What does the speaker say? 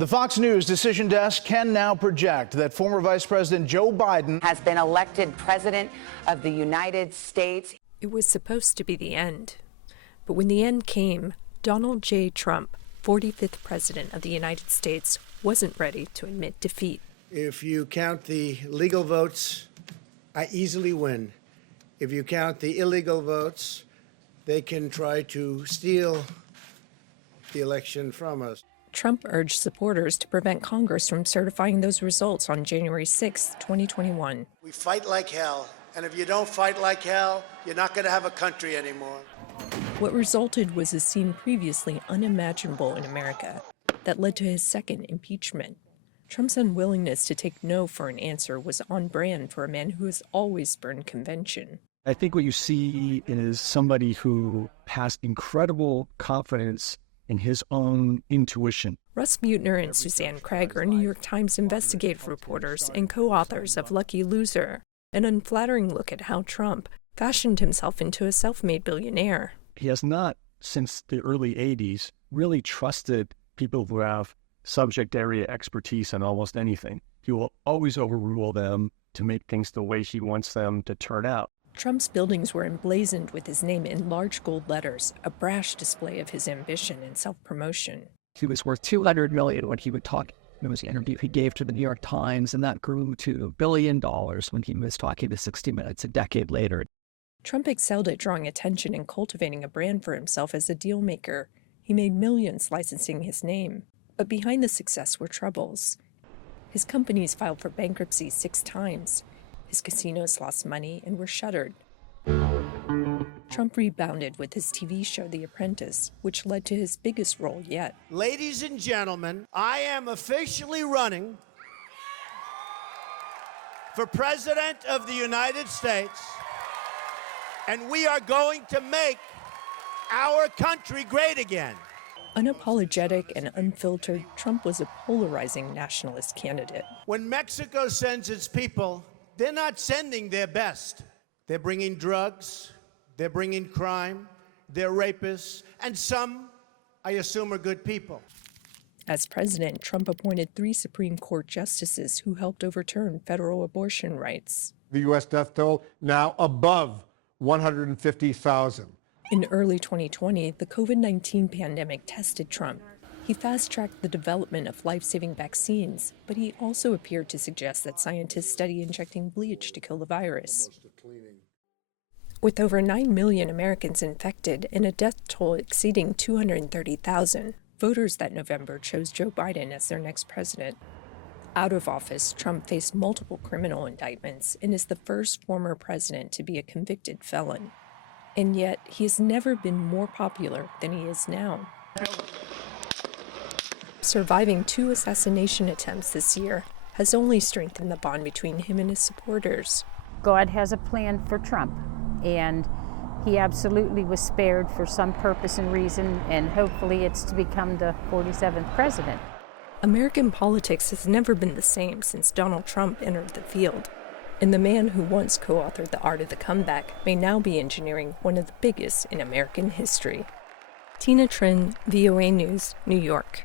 The Fox News decision desk can now project that former Vice President Joe Biden has been elected President of the United States. It was supposed to be the end. But when the end came, Donald J. Trump, 45th President of the United States, wasn't ready to admit defeat. If you count the legal votes, I easily win. If you count the illegal votes, they can try to steal the election from us. Trump urged supporters to prevent Congress from certifying those results on January 6, 2021. We fight like hell, and if you don't fight like hell, you're not going to have a country anymore. What resulted was a scene previously unimaginable in America that led to his second impeachment. Trump's unwillingness to take no for an answer was on brand for a man who has always spurned convention. I think what you see is somebody who has incredible confidence in his own intuition. Russ Mutner and Suzanne Craig are New York Times investigative reporters and co-authors of Lucky Loser, an unflattering look at how Trump fashioned himself into a self-made billionaire. He has not, since the early 80s, really trusted people who have subject area expertise in almost anything. He will always overrule them to make things the way he wants them to turn out. Trump's buildings were emblazoned with his name in large gold letters, a brash display of his ambition and self-promotion. He was worth $200 million when he would talk. It was an interview he gave to the New York Times, and that grew to $1 billion when he was talking to 60 Minutes a decade later. Trump excelled at drawing attention and cultivating a brand for himself as a deal maker. He made millions licensing his name. But behind the success were troubles. His companies filed for bankruptcy 6 times. His casinos lost money and were shuttered. Trump rebounded with his TV show The Apprentice, which led to his biggest role yet. Ladies and gentlemen, I am officially running for President of the United States, and we are going to make our country great again. Unapologetic and unfiltered, Trump was a polarizing nationalist candidate. When Mexico sends its people, they're not sending their best. They're bringing drugs, they're bringing crime, they're rapists, and some, I assume, are good people. As president, Trump appointed 3 Supreme Court justices who helped overturn federal abortion rights. The U.S. death toll now above 150,000. In early 2020, the COVID-19 pandemic tested Trump. He fast-tracked the development of life-saving vaccines, but he also appeared to suggest that scientists study injecting bleach to kill the virus. With over 9 million Americans infected and a death toll exceeding 230,000, voters that November chose Joe Biden as their next president. Out of office, Trump faced multiple criminal indictments and is the first former president to be a convicted felon. And yet, he has never been more popular than he is now. Surviving 2 assassination attempts this year has only strengthened the bond between him and his supporters. God has a plan for Trump, and he absolutely was spared for some purpose and reason, and hopefully it's to become the 47th president. American politics has never been the same since Donald Trump entered the field. And the man who once co-authored The Art of the Comeback may now be engineering one of the biggest in American history. Tina Trin, VOA News, New York.